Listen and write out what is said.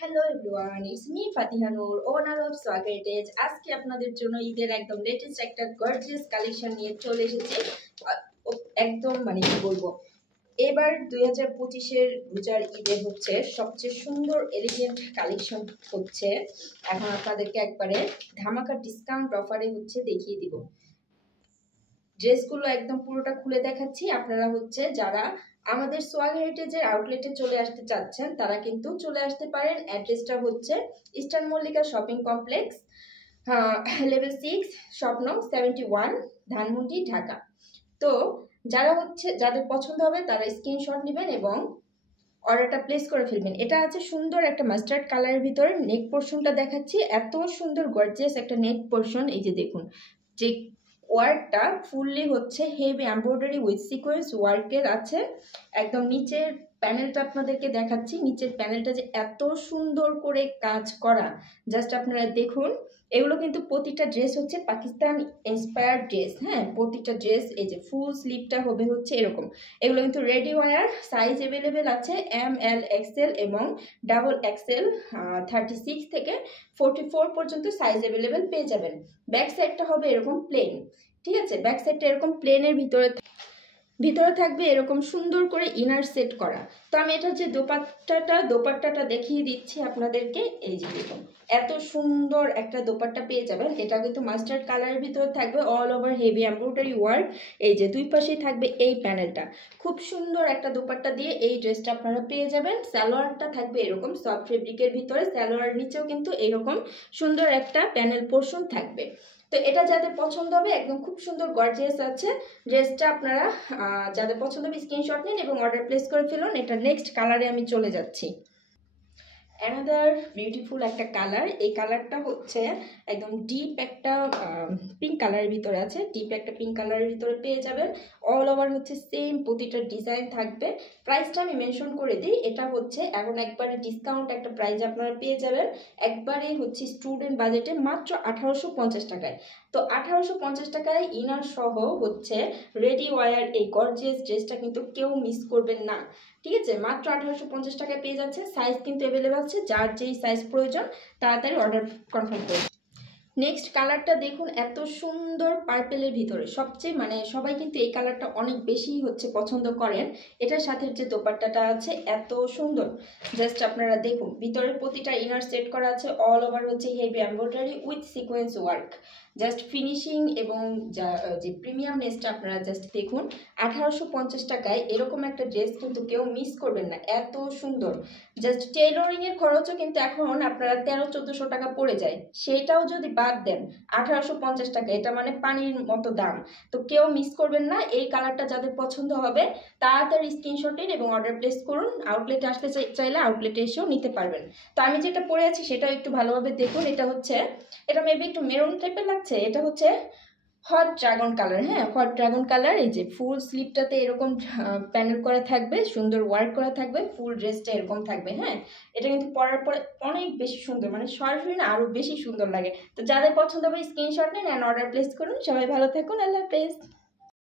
Hello everyone, it's me Fatiha Noor, owner of Swag Heritage. আজকে আপনাদের জন্য ঈদের একদম লেটেস্ট একটা গর্জিয়াস কালেকশন নিয়ে চলে এসেছি। একদম মানে কি বলবো, এবার 2025-এর রোজার ঈদে হচ্ছে সবচেয়ে সুন্দর এলিগেন্ট কালেকশন হচ্ছে। এখন আপনাদেরকে একবারে ধামাকা ডিসকাউন্ট অফারে হচ্ছে দেখিয়ে দিব। ড্রেসগুলো একদম পুরোটা খুলে দেখাচ্ছি। আপনারা হচ্ছে যারা আমাদের সোয়াগ হেরিটেজের আউটলেটে চলে আসতে চাচ্ছেন তারা কিন্তু চলে আসতে পারেন। অ্যাড্রেসটা হচ্ছে eastern Mallika shopping complex, level 6, shop নং 71, ধানমন্ডি, ঢাকা। তো যারা হচ্ছে যাদের পছন্দ হবে তারা স্ক্রিনশট নেবেন এবং অর্ডারটা প্লেস করে ফেলবেন। এটা আছে সুন্দর একটা মাস্টার্ড কালারের ভিতরে। নেক পোর্শনটা দেখাচ্ছি, এত সুন্দর গর্জিয়াস একটা নেক পোর্শন। এই যে দেখুন, যে ওয়ার্কটা ফুললি হচ্ছে হেভি এমব্রয়ডারি উইথ সিকোয়েন্স ওয়ার্কের আছে। একদম নিচের প্যানেলটা আপনাদেরকে দেখাচ্ছি। নিচের প্যানেলটা যে এত সুন্দর করে কাজ করা, জাস্ট আপনারা দেখুন। এগুলো কিন্তু প্রতিটা ড্রেস হচ্ছে পাকিস্তান ইন্সপায়ার্ড ড্রেস। হ্যাঁ, প্রতিটা ড্রেস এই যে ফুল স্লিভটা হবে হচ্ছে এরকম। এগুলো কিন্তু রেডি ওয়ার, সাইজ অ্যাভেলেবেল আছে ML XL এবং ডাবল XL, 36 থেকে 44 পর্যন্ত সাইজ অ্যাভেলেবেল পেয়ে যাবেন। ব্যাক সাইডটা হবে এরকম প্লেন। ঠিক আছে, ব্যাক সাইডটা এরকম প্লেনের ভিতরে ভিতরে থাকবে এরকম সুন্দর করে ইনার সেট করা। তো আমি এটা যে দোপাট্টাটা দেখিয়ে দিচ্ছি আপনাদেরকে। এই যে দেখুন, এত সুন্দর একটা দোপাট্টা পেয়ে যাবেন। এটা কিন্তু মাস্টার্ড কালারের ভিতরে থাকবে, all over heavy embroidery work. এই যে দুই পাশেই থাকবে এই প্যানেলটা। খুব সুন্দর একটা দোপাট্টা দিয়ে এই ড্রেসটা আপনারা পেয়ে যাবেন। সালোয়ারটা থাকবে এরকম সফট ফেব্রিকের ভিতরে। সালোয়ার নিচেও কিন্তু এরকম সুন্দর একটা প্যানেল পোর্শন থাকবে। তো এটা যাদের পছন্দ হবে, একদম খুব সুন্দর গর্জিয়াস আছে ড্রেসটা। আপনারা যাদের পছন্দ হবে স্ক্রিনশট নিন এবং অর্ডার প্লেস করে ফেলুন। এটা নেক্সট কালারে আমি চলে যাচ্ছি। অ্যানাদার বিউটিফুল একটা কালার। এই কালারটা হচ্ছে একদম ডিপ একটা পিঙ্ক কালারের ভিতরে আছে। ডিপ একটা পিঙ্ক কালারের ভিতরে পেয়ে যাবেন। অল ওভার হচ্ছে সেম প্রতিটা ডিজাইন থাকবে। প্রাইসটা আমি মেনশন করে দিই, এটা হচ্ছে এখন একবারে ডিসকাউন্ট একটা প্রাইস আপনারা পেয়ে যাবেন। একবারে হচ্ছে স্টুডেন্ট বাজেটে মাত্র 1850 টাকায়। তো 1850 টাকায় ইনার সহ হচ্ছে রেডি ওয়ার এই গর্জিয়াস ড্রেসটা কিন্তু কেউ মিস করবেন না। ঠিক আছে, মাত্র 1850 টাকায় পেয়ে যাচ্ছে। সাইজ কিন্তু অ্যাভেলেবেল আছে, যার যেই সাইজ প্রয়োজন তাড়াতাড়ি অর্ডার কনফার্ম করুন। নেক্সট কালারটা দেখুন, এত সুন্দর পার্পেলের ভিতরে। সবচেয়ে মানে সবাই কিন্তু এই কালারটা অনেক বেশি হচ্ছে পছন্দ করেন। এটার সাথে যে দোপাট্টাটা আছে এত সুন্দর, জাস্ট আপনারা দেখুন। ভিতরের প্রতিটা ইনার সেট করা আছে, অল ওভার হচ্ছে heavy embroidery with sequence work. Just finishing এবং যে প্রিমিয়ামনেসটা আপনারা জাস্ট দেখুন। 1850 টাকায় এরকম একটা ড্রেস কিন্তু কেউ মিস করবেন না, এত সুন্দর। জাস্ট টেইলরিং এর খরচও কিন্তু এখন আপনারা 1300-1400 টাকা পড়ে যায়। সেটাও যদি বাদ দেন, 1850 টাকা, এটা মানে পানির মতো দাম। তো কেউ মিস করবেন না। এই কালারটা যাদের পছন্দ হবে তাড়াতাড়ি স্ক্রিনশট নিন এবং অর্ডার প্লেস করুন। আউটলেটে আসতে চাইলে আউটলেটে এসেও নিতে পারবেন। তো আমি যেটা পরে আছি সেটাও একটু ভালোভাবে দেখুন। এটা মেবি একটু মেরুন টাইপের লাগছে। এটা হচ্ছে হট ড্রাগন কালার। হ্যাঁ, হট ড্রাগন কালার। এই যে ফুল স্লিভটাতে এরকম প্যানেল করা থাকবে, সুন্দর ওয়ার্ক করা থাকবে। ফুল ড্রেসটা এরকম থাকবে। হ্যাঁ, এটা কিন্তু পরার পরে অনেক বেশি সুন্দর, মানে সরাসরি না আরো বেশি সুন্দর লাগে। তো যাদের পছন্দ হবে স্ক্রিনশট নিন অ্যান্ড অর্ডার প্লেস করুন। সবাই ভালো থাকুন, আল্লাহ হাফেজ।